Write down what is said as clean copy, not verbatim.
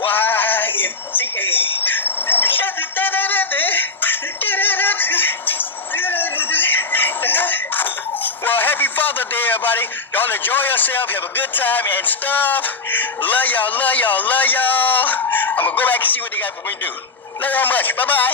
YMCA. Well, happy Father's Day, everybody. Y'all enjoy yourself, have a good time and stuff. Love y'all, love y'all, love y'all. I'm gonna go back and see what they got for me to do. Love y'all much. Bye-bye.